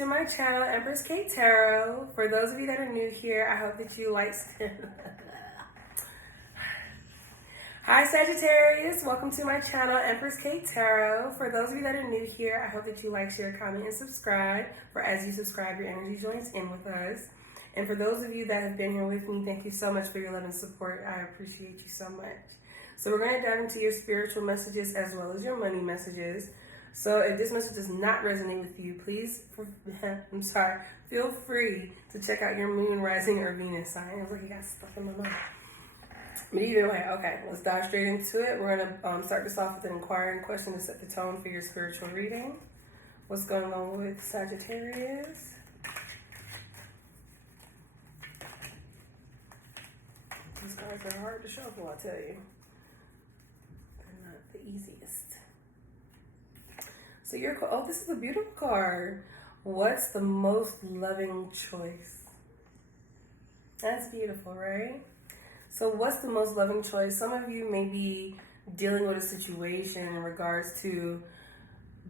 to my channel, Empress Kate Tarot. For those of you that are new here, I hope that you like... Hi Sagittarius, welcome to my channel, Empress Kate Tarot. For those of you that are new here, I hope that you like, share, comment, and subscribe. For as you subscribe, your energy joins in with us. And for those of you that have been here with me, thank you so much for your love and support. I appreciate you so much. So we're going to dive into your spiritual messages as well as your money messages. So if this message does not resonate with you, please, feel free to check out your moon, rising, or Venus sign. It was like you got stuck in my mouth. But either way, okay, let's dive straight into it. We're going to start this off with an inquiring question to set the tone for your spiritual reading. What's going on with Sagittarius? These cards are hard to shuffle, I tell you. They're not the easiest. So this is a beautiful card. What's the most loving choice? That's beautiful, right? So what's the most loving choice? Some of you may be dealing with a situation in regards to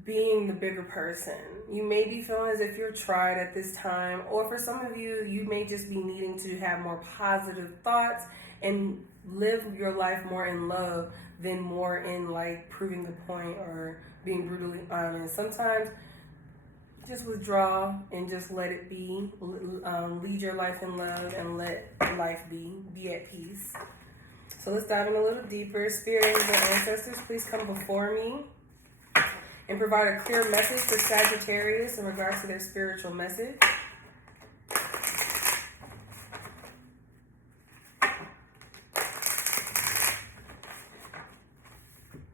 being the bigger person. You may be feeling as if you're tried at this time, or for some of you, you may just be needing to have more positive thoughts and live your life more in love than more in like proving the point or being brutally honest. Sometimes just withdraw and just let it be. Lead your life in love and let life be at peace. So let's dive in a little deeper. Spirit, angels, and ancestors, please come before me and provide a clear message for Sagittarius in regards to their spiritual message.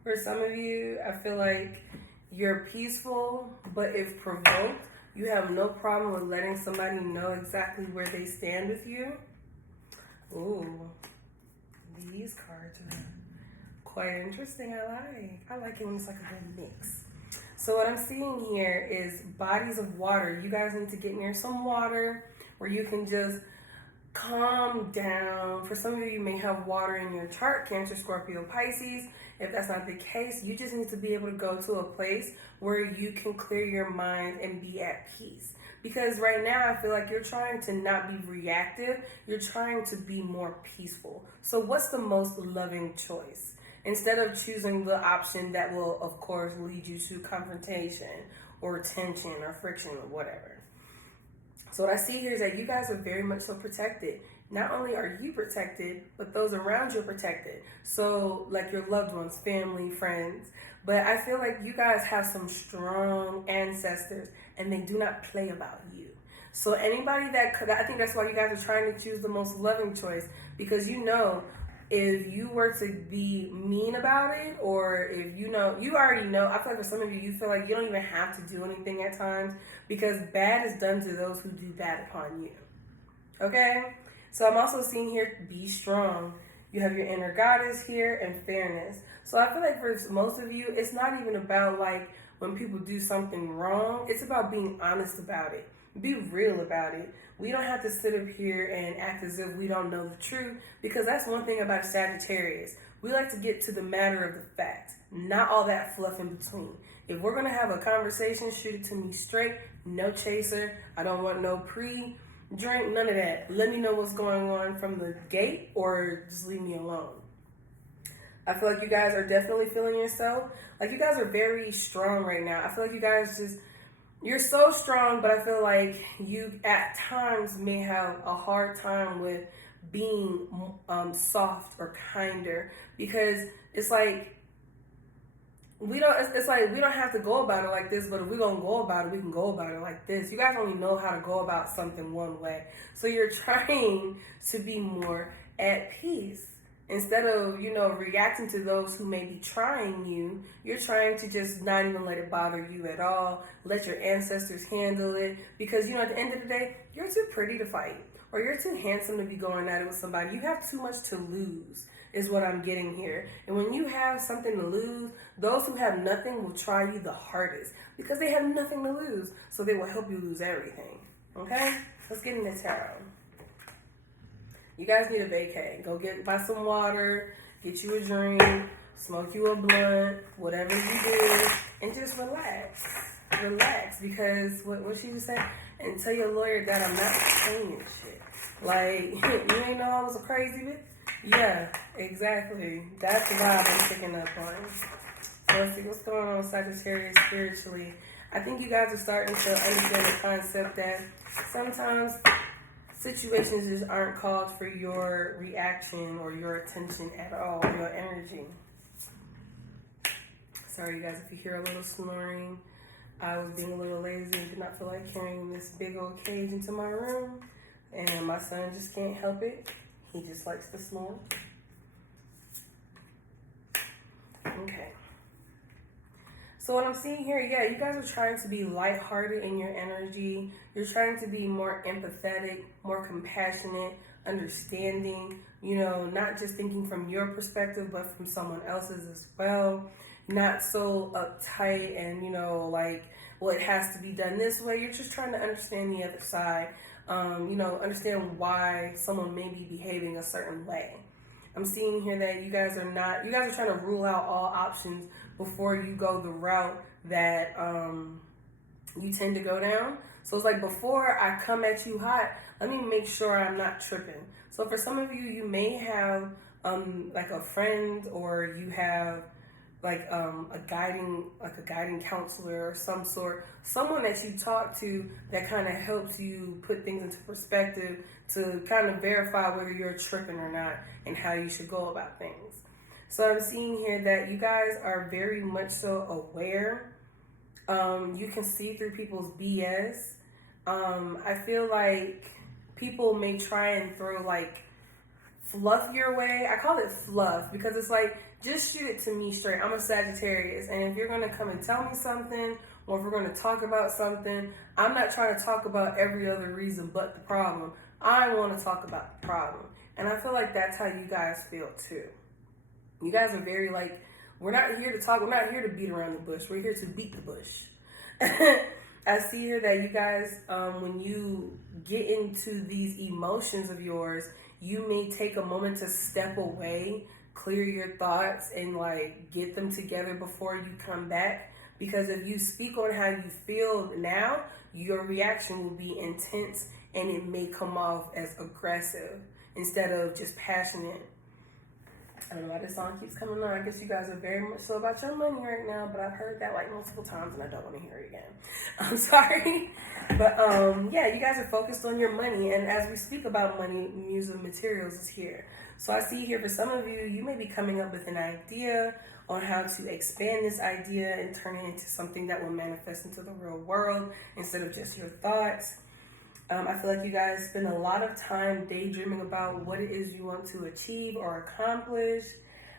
For some of you, I feel like you're peaceful, but if provoked, you have no problem with letting somebody know exactly where they stand with you. Ooh, these cards are quite interesting. I like it when it's like a good mix. So what I'm seeing here is bodies of water. You guys need to get near some water where you can just calm down. For some of you may have water in your chart, Cancer, Scorpio, Pisces. If that's not the case, you just need to be able to go to a place where you can clear your mind and be at peace. Because right now, I feel like you're trying to not be reactive. You're trying to be more peaceful. So what's the most loving choice? Instead of choosing the option that will, of course, lead you to confrontation or tension or friction or whatever. So what I see here is that you guys are very much so protected. Not only are you protected, but those around you are protected. So like your loved ones, family, friends. But I feel like you guys have some strong ancestors and they do not play about you. So anybody I think that's why you guys are trying to choose the most loving choice, because you know, if you were to be mean about it, or if you already know, I feel like for some of you, you feel like you don't even have to do anything at times because bad is done to those who do bad upon you. Okay? So I'm also seeing here, be strong. You have your inner goddess here and fairness. So I feel like for most of you, it's not even about like when people do something wrong. It's about being honest about it. Be real about it. We don't have to sit up here and act as if we don't know the truth, because that's one thing about a Sagittarius. We like to get to the matter of the fact, not all that fluff in between. If we're going to have a conversation, shoot it to me straight, no chaser. I don't want no pre-drink, none of that. Let me know what's going on from the gate or just leave me alone. I feel like you guys are definitely feeling yourself. Like you guys are very strong right now. I feel like you guys you're so strong, but I feel like you at times may have a hard time with being soft or kinder, because it's like we don't have to go about it like this, but if we're gonna go about it, we can go about it like this. You guys only know how to go about something one way. So you're trying to be more at peace. Instead of, reacting to those who may be trying you, you're trying to just not even let it bother you at all. Let your ancestors handle it. Because, at the end of the day, you're too pretty to fight. Or you're too handsome to be going at it with somebody. You have too much to lose, is what I'm getting here. And when you have something to lose, those who have nothing will try you the hardest. Because they have nothing to lose. So they will help you lose everything. Okay? Let's get into tarot. You guys need a vacay. Go buy some water, get you a drink, smoke you a blunt, whatever you do, and just relax. relax, because what she just said, and tell your lawyer that I'm not saying shit. Like, you ain't know I was a crazy bitch? Yeah, exactly. That's the vibe I'm picking up on. So let's see what's going on with Sagittarius spiritually. I think you guys are starting to understand the concept that sometimes situations just aren't called for your reaction or your attention at all, your energy. Sorry, you guys, if you hear a little snoring. I was being a little lazy and did not feel like carrying this big old cage into my room. And my son just can't help it. He just likes to snore. Okay. So what I'm seeing here, yeah, you guys are trying to be lighthearted in your energy. You're trying to be more empathetic, more compassionate, understanding, you know, not just thinking from your perspective, but from someone else's as well. Not so uptight and, you know, like, well, it has to be done this way. You're just trying to understand the other side, you know, understand why someone may be behaving a certain way. I'm seeing here that you guys are trying to rule out all options before you go the route that you tend to go down. So it's like, before I come at you hot, let me make sure I'm not tripping. So for some of you, you may have like a friend, or you have like a guiding counselor or some sort, someone that you talk to that kind of helps you put things into perspective to kind of verify whether you're tripping or not and how you should go about things. So I'm seeing here that you guys are very much so aware. You can see through people's BS. I feel like people may try and throw like fluff your way. I call it fluff because it's like, just shoot it to me straight. I'm a Sagittarius, and if you're going to come and tell me something, or if we're going to talk about something, I'm not trying to talk about every other reason but the problem. I want to talk about the problem. And I feel like that's how you guys feel too. You guys are very like, we're not here to talk, we're not here to beat around the bush, we're here to beat the bush. I see here that you guys, when you get into these emotions of yours, you may take a moment to step away, clear your thoughts, and like get them together before you come back. Because if you speak on how you feel now, your reaction will be intense and it may come off as aggressive instead of just passionate. I don't know why this song keeps coming on. I guess you guys are very much so about your money right now, but I've heard that like multiple times and I don't want to hear it again. I'm sorry. But yeah, you guys are focused on your money, and as we speak about money, Muse of Materials is here. So I see here for some of you, you may be coming up with an idea on how to expand this idea and turn it into something that will manifest into the real world instead of just your thoughts. I feel like you guys spend a lot of time daydreaming about what it is you want to achieve or accomplish.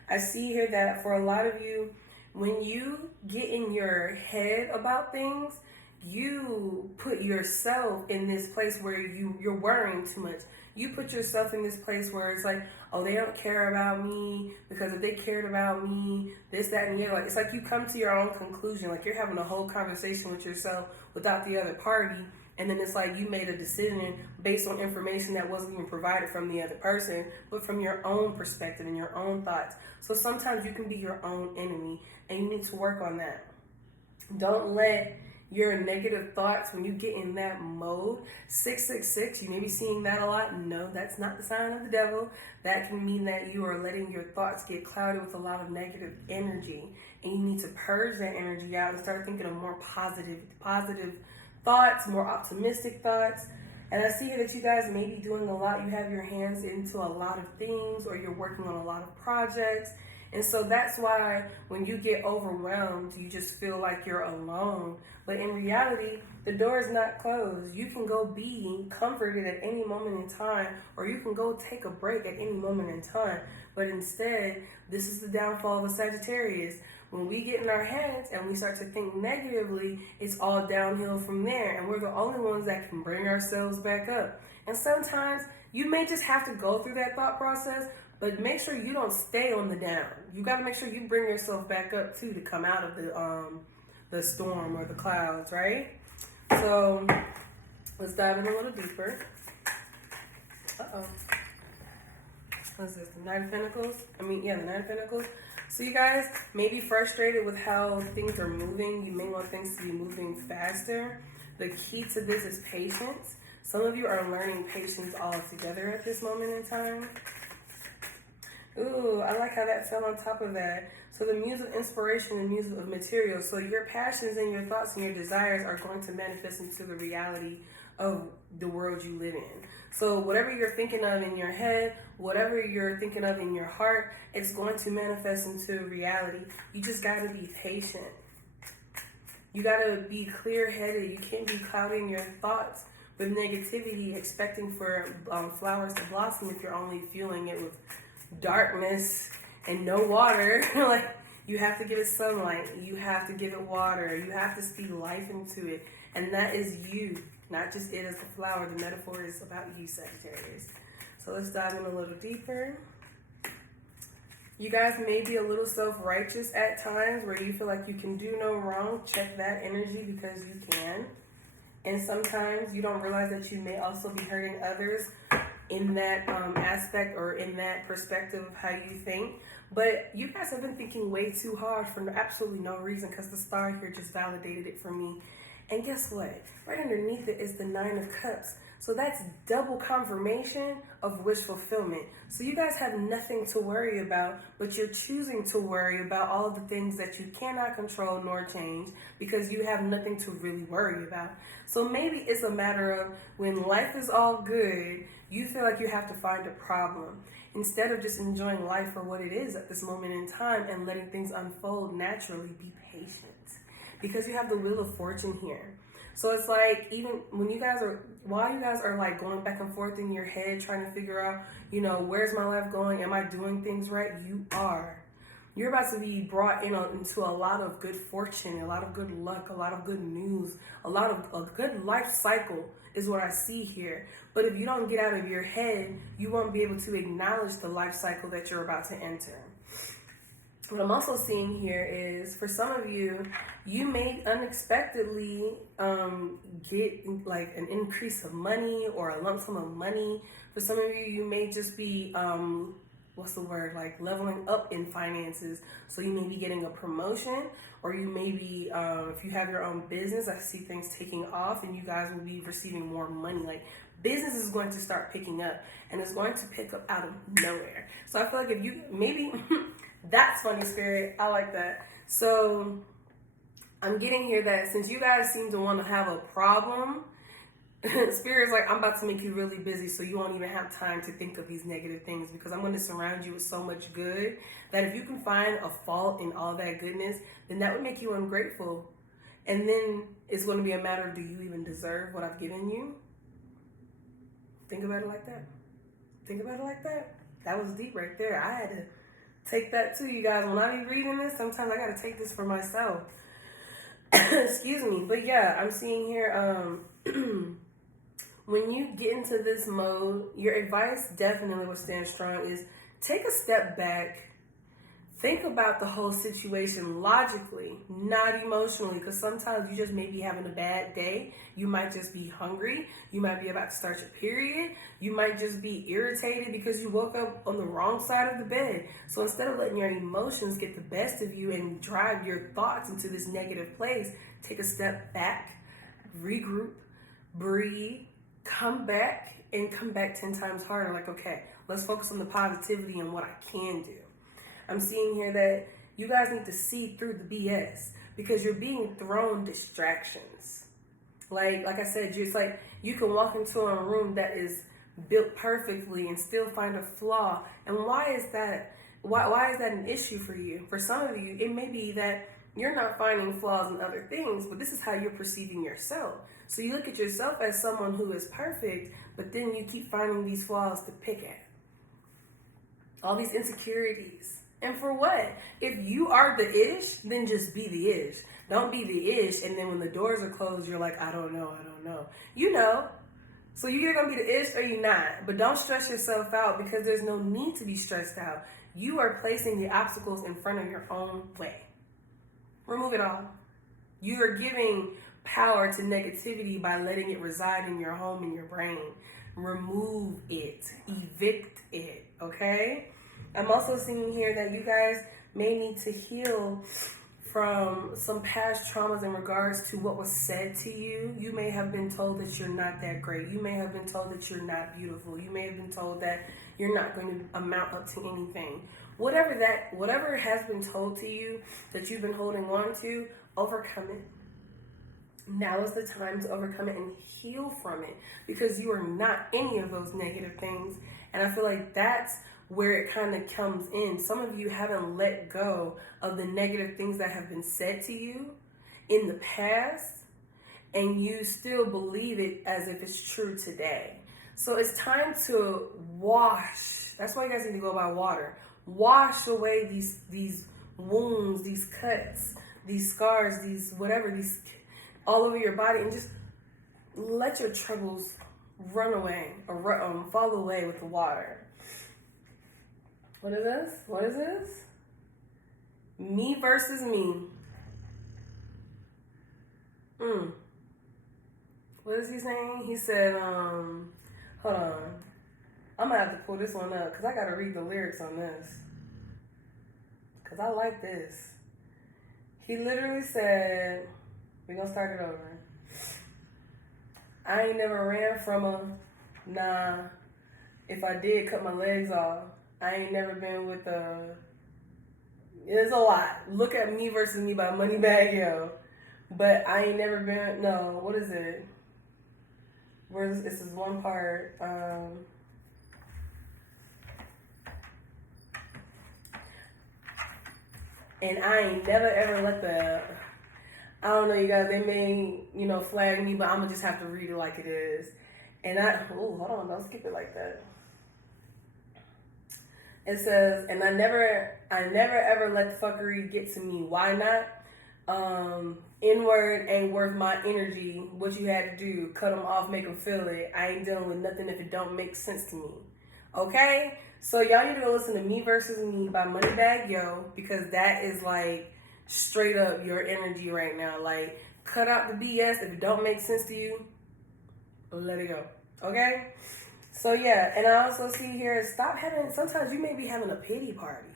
I see here that for a lot of you, when you get in your head about things, you put yourself in this place where you're worrying too much. You put yourself in this place where it's like, oh, they don't care about me, because if they cared about me, this, that, and the other. Like, it's like you come to your own conclusion. Like, you're having a whole conversation with yourself without the other party. And then it's like you made a decision based on information that wasn't even provided from the other person, but from your own perspective and your own thoughts. So sometimes you can be your own enemy, and you need to work on that. Don't let your negative thoughts, when you get in that mode, 666, you may be seeing that a lot. No, that's not the sign of the devil. That can mean that you are letting your thoughts get clouded with a lot of negative energy, and you need to purge that energy out and start thinking of more positive thoughts, more optimistic thoughts. And I see here that you guys may be doing a lot. You have your hands into a lot of things, or you're working on a lot of projects. And so that's why when you get overwhelmed, you just feel like you're alone. But in reality, the door is not closed. You can go be comforted at any moment in time, or you can go take a break at any moment in time. But instead, this is the downfall of a Sagittarius. When we get in our heads and we start to think negatively, it's all downhill from there. And we're the only ones that can bring ourselves back up. And sometimes you may just have to go through that thought process, but make sure you don't stay on the down. You got to make sure you bring yourself back up too to come out of the storm or the clouds, right? So let's dive in a little deeper. What is this? The Nine of Pentacles? The Nine of Pentacles. So you guys may be frustrated with how things are moving. You may want things to be moving faster. The key to this is patience. Some of you are learning patience altogether at this moment in time. Ooh, I like how that fell on top of that. So the muse of inspiration and muse of material. So your passions and your thoughts and your desires are going to manifest into the reality of the world you live in. So whatever you're thinking of in your head, whatever you're thinking of in your heart, it's going to manifest into reality. You just got to be patient. You got to be clear-headed. You can't be clouding your thoughts with negativity, expecting for flowers to blossom if you're only fueling it with darkness and no water. Like, you have to give it sunlight. You have to give it water. You have to speak life into it. And that is you, not just it as the flower. The metaphor is about you, Sagittarius. So let's dive in a little deeper. You guys may be a little self-righteous at times where you feel like you can do no wrong. Check that energy, because you can. And sometimes you don't realize that you may also be hurting others in that aspect or in that perspective of how you think. But you guys have been thinking way too hard for absolutely no reason, because the star here just validated it for me. And guess what? Right underneath it is the 9 of Cups. So that's double confirmation of wish fulfillment. So you guys have nothing to worry about, but you're choosing to worry about all of the things that you cannot control nor change, because you have nothing to really worry about. So maybe it's a matter of when life is all good, you feel like you have to find a problem. Instead of just enjoying life for what it is at this moment in time and letting things unfold naturally, be patient. Because you have the Wheel of Fortune here. So it's like, even when you guys are, while you guys are like going back and forth in your head, trying to figure out, you know, where's my life going? Am I doing things right? You are. You're about to be brought into a lot of good fortune, a lot of good luck, a lot of good news, a good life cycle is what I see here. But if you don't get out of your head, you won't be able to acknowledge the life cycle that you're about to enter. What I'm also seeing here is, for some of you, you may unexpectedly get like an increase of money or a lump sum of money. For some of you, you may just be, like leveling up in finances. So you may be getting a promotion, or you may be, if you have your own business, I see things taking off and you guys will be receiving more money. Like, business is going to start picking up, and it's going to pick up out of nowhere. So I feel like if you, maybe... That's funny, Spirit. I like that. So I'm getting here that since you guys seem to want to have a problem, Spirit's like, I'm about to make you really busy so you won't even have time to think of these negative things, because I'm going to surround you with so much good that if you can find a fault in all that goodness, then that would make you ungrateful. And then it's going to be a matter of, do you even deserve what I've given you? Think about it like that. Think about it like that. That was deep right there. I had to take that too, you guys. When I be reading this, sometimes I gotta take this for myself. Excuse me. But yeah, I'm seeing here, when you get into this mode, your advice definitely will stand strong is take a step back. Think about the whole situation logically, not emotionally, because sometimes you just may be having a bad day. You might just be hungry. You might be about to start your period. You might just be irritated because you woke up on the wrong side of the bed. So instead of letting your emotions get the best of you and drive your thoughts into this negative place, take a step back, regroup, breathe, come back 10 times harder. Like, okay, let's focus on the positivity and what I can do. I'm seeing here that you guys need to see through the BS, because you're being thrown distractions. Like I said, it's like you can walk into a room that is built perfectly and still find a flaw. And why is that? Why is that an issue for you? For some of you, it may be that you're not finding flaws in other things, but this is how you're perceiving yourself. So you look at yourself as someone who is perfect, but then you keep finding these flaws to pick at. All these insecurities. And for what? If you are the ish, then just be the ish. Don't be the ish, and then when the doors are closed, you're like, I don't know. You know. So you're going to be the ish or you're not. But don't stress yourself out, because there's no need to be stressed out. You are placing the obstacles in front of your own way. Remove it all. You are giving power to negativity by letting it reside in your home, in your brain. Remove it. Evict it. Okay? I'm also seeing here that you guys may need to heal from some past traumas in regards to what was said to you. You may have been told that you're not that great. You may have been told that you're not beautiful. You may have been told that you're not going to amount up to anything. Whatever has been told to you that you've been holding on to, overcome it. Now is the time to overcome it and heal from it, because you are not any of those negative things. And I feel like that's where it kind of comes in. Some of you haven't let go of the negative things that have been said to you in the past, and you still believe it as if it's true today. So it's time to wash. That's why you guys need to go by water. Wash away these wounds, these cuts, these scars, these whatever, these all over your body, and just let your troubles run away or fall away with the water. What is this? What is this? Me versus me. What is he saying? He said, hold on. I'm going to have to pull this one up because I got to read the lyrics on this. Because I like this. He literally said, we're going to start it over. I ain't never ran from a, nah. If I did, cut my legs off. I ain't never been with a, there's a lot. Look at Me Versus Me by Moneybagg Yo. But I ain't never been, no, what is it? Where's, this is one part. And I ain't never ever let the, I don't know, you guys, they may, flag me, but I'm going to just have to read it like it is. And hold on, don't skip it like that. It says, and I never ever let the fuckery get to me. Why not? N-word ain't worth my energy. What you had to do, cut them off, make them feel it. I ain't dealing with nothing if it don't make sense to me. Okay? So y'all need to go listen to Me Versus Me by Moneybagg Yo, because that is like straight up your energy right now. Like, cut out the BS. If it don't make sense to you, let it go. Okay? So yeah, and I also see here, sometimes you may be having a pity party.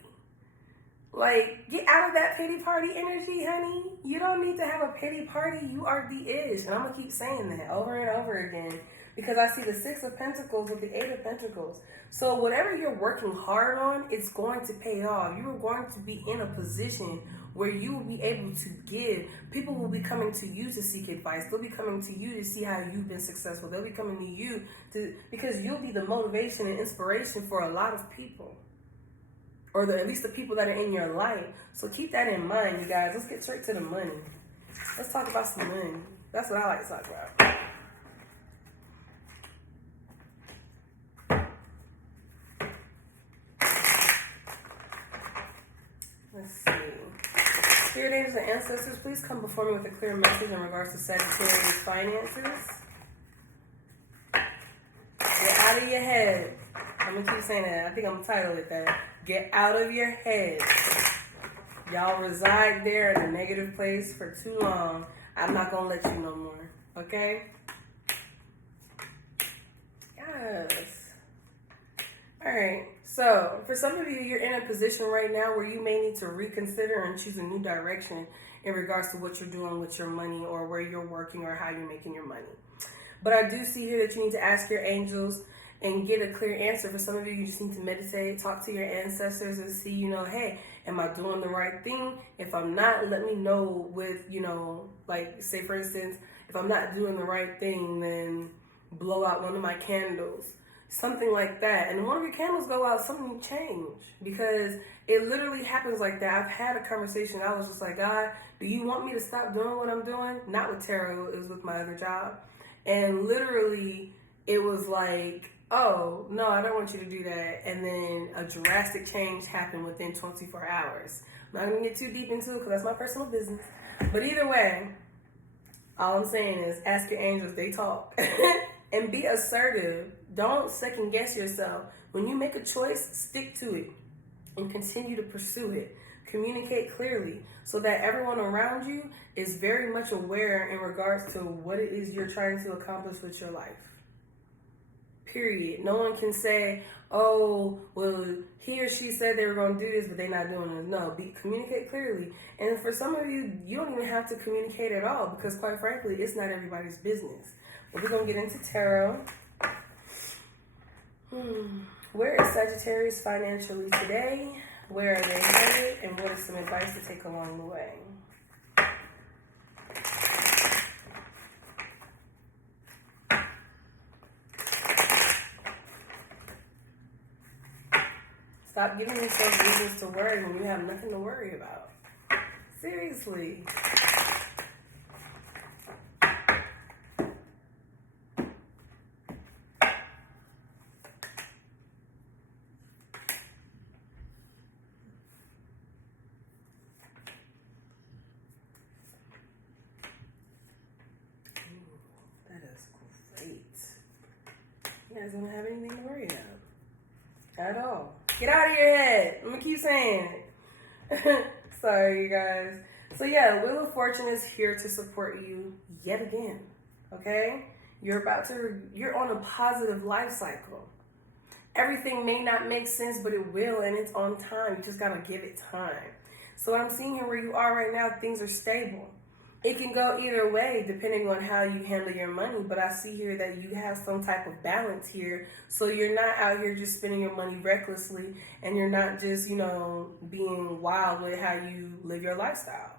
Like, get out of that pity party energy, honey. You don't need to have a pity party. You are the ish. And I'm going to keep saying that over and over again, because I see the 6 of Pentacles with the 8 of Pentacles. So whatever you're working hard on, it's going to pay off. You are going to be in a position where you will be able to give. People will be coming to you to seek advice. They'll be coming to you to see how you've been successful. They'll be coming to you because you'll be the motivation and inspiration for a lot of people. Or at least the people that are in your life. So keep that in mind, you guys. Let's get straight to the money. Let's talk about some money. That's what I like to talk about. Let's see. Spirit angels and ancestors, please come before me with a clear message in regards to Sagittarius finances. Get out of your head. I'm going to keep saying that. I think I'm going to title it that. Get out of your head. Y'all reside there in a negative place for too long. I'm not going to let you no more. Okay? Yes. Alright. So, for some of you, you're in a position right now where you may need to reconsider and choose a new direction in regards to what you're doing with your money or where you're working or how you're making your money. But I do see here that you need to ask your angels and get a clear answer. For some of you, you just need to meditate, talk to your ancestors and see, hey, am I doing the right thing? If I'm not, let me know with, like, say, for instance, if I'm not doing the right thing, then blow out one of my candles. Something like that. And when one of your candles go out, something change. Because it literally happens like that. I've had a conversation. I was just like, God, do you want me to stop doing what I'm doing? Not with tarot. It was with my other job. And literally, it was like, oh, no, I don't want you to do that. And then a drastic change happened within 24 hours. I'm not going to get too deep into it because that's my personal business. But either way, all I'm saying is ask your angels. They talk. And be assertive. Don't second guess yourself. When you make a choice, stick to it and continue to pursue it. Communicate clearly so that everyone around you is very much aware in regards to what it is you're trying to accomplish with your life. period. No one can say, oh, well, he or she said they were going to do this, but they're not doing it. No, communicate clearly. And for some of you, you don't even have to communicate at all, because quite frankly, it's not everybody's business. But we're going to get into tarot. Where is Sagittarius financially today? Where are they headed? And what is some advice to take along the way? Stop giving yourself reasons to worry when you have nothing to worry about. Seriously. You guys don't have anything to worry about at all. Get out of your head. I'm gonna keep saying it. Sorry, you guys. So yeah, Wheel of Fortune is here to support you yet again. Okay? You're on a positive life cycle. Everything may not make sense, but it will, and it's on time. You just gotta give it time. So what I'm seeing here, where you are right now, things are stable. It can go either way depending on how you handle your money, but I see here that you have some type of balance here. So you're not out here just spending your money recklessly, and you're not just, being wild with how you live your lifestyle.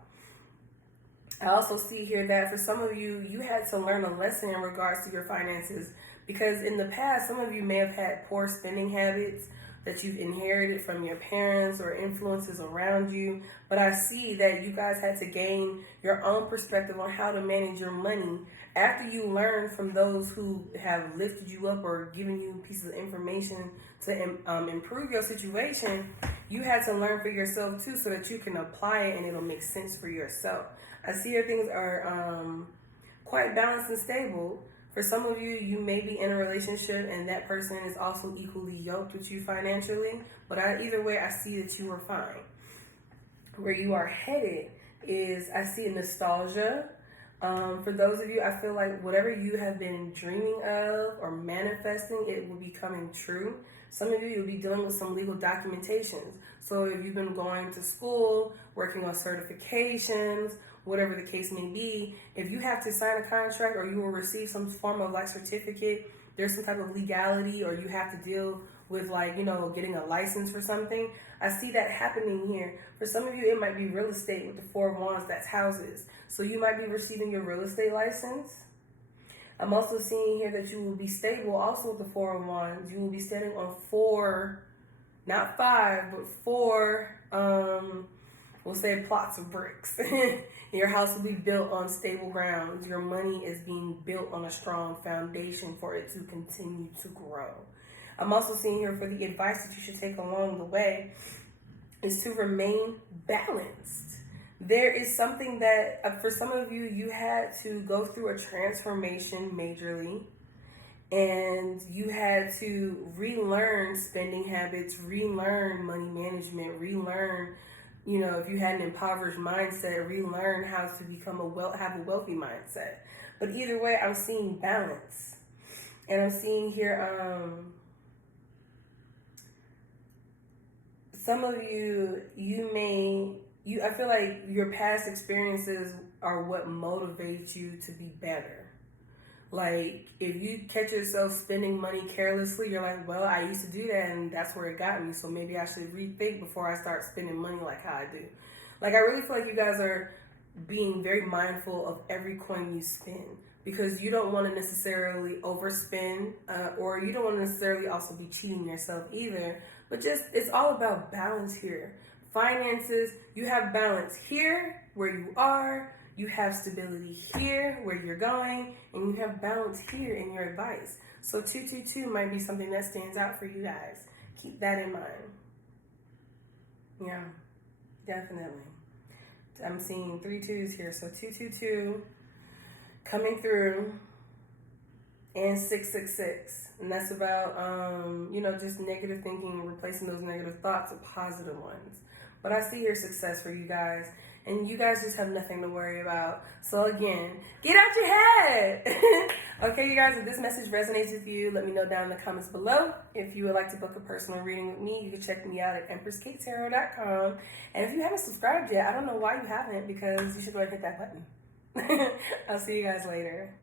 I also see here that for some of you, you had to learn a lesson in regards to your finances, because in the past, some of you may have had poor spending habits that you've inherited from your parents or influences around you. But I see that you guys had to gain your own perspective on how to manage your money after you learn from those who have lifted you up or given you pieces of information to improve your situation. You had to learn for yourself too, so that you can apply it and it'll make sense for yourself. I see your things are quite balanced and stable. For some of you, you may be in a relationship and that person is also equally yoked with you financially. But either way, I see that you are fine. Where you are headed is, I see nostalgia. For those of you, I feel like whatever you have been dreaming of or manifesting, it will be coming true. Some of you will be dealing with some legal documentations. So if you've been going to school, working on certifications, whatever the case may be, if you have to sign a contract or you will receive some form of certificate, there's some type of legality, or you have to deal with getting a license for something. I see that happening here. For some of you, it might be real estate with the Four of Wands, that's houses. So you might be receiving your real estate license. I'm also seeing here that you will be stable also with the Four of Wands. You will be standing on 4, not 5, but 4, we'll say plots of bricks. Your house will be built on stable grounds. Your money is being built on a strong foundation for it to continue to grow. I'm also seeing here for the advice that you should take along the way is to remain balanced. There is something that for some of you, you had to go through a transformation majorly, and you had to relearn spending habits, relearn money management, relearn, if you had an impoverished mindset, relearn how to become have a wealthy mindset. But either way, I'm seeing balance. And I'm seeing here, some of you, I feel like your past experiences are what motivates you to be better. Like, if you catch yourself spending money carelessly, you're like, well, I used to do that and that's where it got me. So maybe I should rethink before I start spending money like how I do. Like, I really feel like you guys are being very mindful of every coin you spend, because you don't want to necessarily overspend, or you don't want to necessarily also be cheating yourself either. But just, it's all about balance here. Finances, you have balance here where you are. You have stability here where you're going, and you have balance here in your advice. So 222 might be something that stands out for you guys. Keep that in mind. Yeah, definitely. I'm seeing 3 2s here. So 222 coming through, and 666. And that's about, just negative thinking, replacing those negative thoughts with positive ones. But I see here success for you guys. and you guys just have nothing to worry about. So again, get out your head. Okay, you guys, if this message resonates with you, let me know down in the comments below. If you would like to book a personal reading with me, you can check me out at EmpressKateTarot.com. And if you haven't subscribed yet, I don't know why you haven't, because you should go ahead and hit that button. I'll see you guys later.